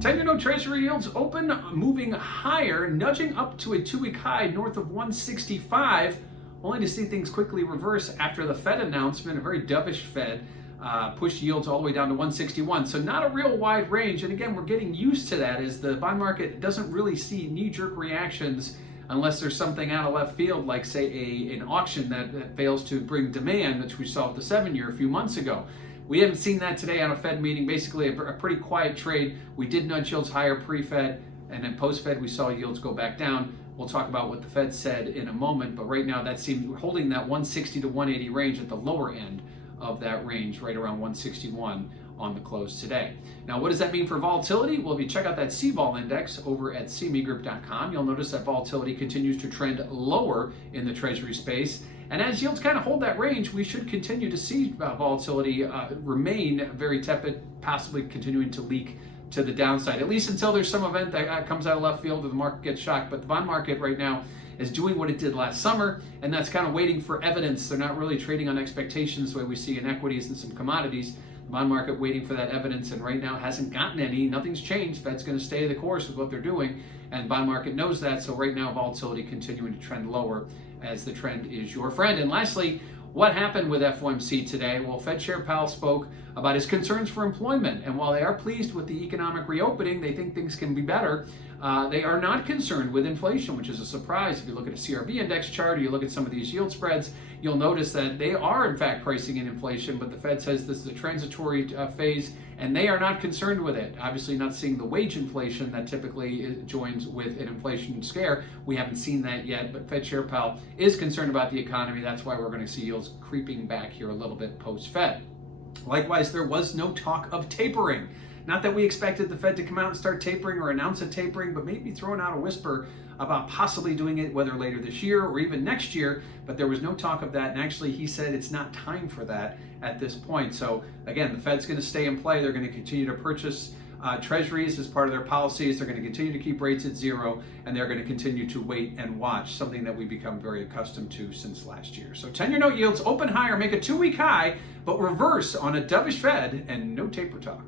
10-year note Treasury yields open moving higher, nudging up to a 2-week high north of 165, only to see things quickly reverse after the Fed announcement. A very dovish Fed pushed yields all the way down to 161. So not a real wide range. And again, we're getting used to that as the bond market doesn't really see knee-jerk reactions unless there's something out of left field, like say an auction that fails to bring demand, which we saw with the 7-year a few months ago. We haven't seen that today on a Fed meeting. Basically, a pretty quiet trade. We did nudge yields higher pre-Fed, and then post-Fed, we saw yields go back down. We'll talk about what the Fed said in a moment, but right now that seems we're holding that 160 to 180 range at the lower end of that range, right around 161 on the close today. Now, what does that mean for volatility? Well, if you check out that CVol index over at cmegroup.com, you'll notice that volatility continues to trend lower in the Treasury space. And as yields kind of hold that range, we should continue to see volatility remain very tepid, possibly continuing to leak to the downside, at least until there's some event that comes out of left field or the market gets shocked. But the bond market right now is doing what it did last summer, and that's kind of waiting for evidence. They're not really trading on expectations the way we see in equities and some commodities. The bond market waiting for that evidence, and right now hasn't gotten any. Nothing's changed. Fed's going to stay the course with what they're doing, and bond market knows that. So right now, volatility continuing to trend lower as the trend is your friend. And lastly, what happened with FOMC today? Well, Fed Chair Powell spoke about his concerns for employment. And while they are pleased with the economic reopening, they think things can be better. They are not concerned with inflation, which is a surprise. If you look at a CRB index chart or you look at some of these yield spreads, you'll notice that they are in fact pricing in inflation, but the Fed says this is a transitory phase, and they are not concerned with it. Obviously not seeing the wage inflation that typically joins with an inflation scare. We haven't seen that yet, but Fed Chair Powell is concerned about the economy. That's why we're going to see yields creeping back here a little bit post-Fed. Likewise, there was no talk of tapering. Not that we expected the Fed to come out and start tapering or announce a tapering, but maybe throwing out a whisper about possibly doing it, whether later this year or even next year, but there was no talk of that. And actually, he said it's not time for that at this point. So again, the Fed's going to stay in play. They're going to continue to purchase treasuries as part of their policies. They're going to continue to keep rates at zero, and they're going to continue to wait and watch, something that we've become very accustomed to since last year. So 10-year note yields open higher, make a 2-week high, but reverse on a dovish Fed and no taper talk.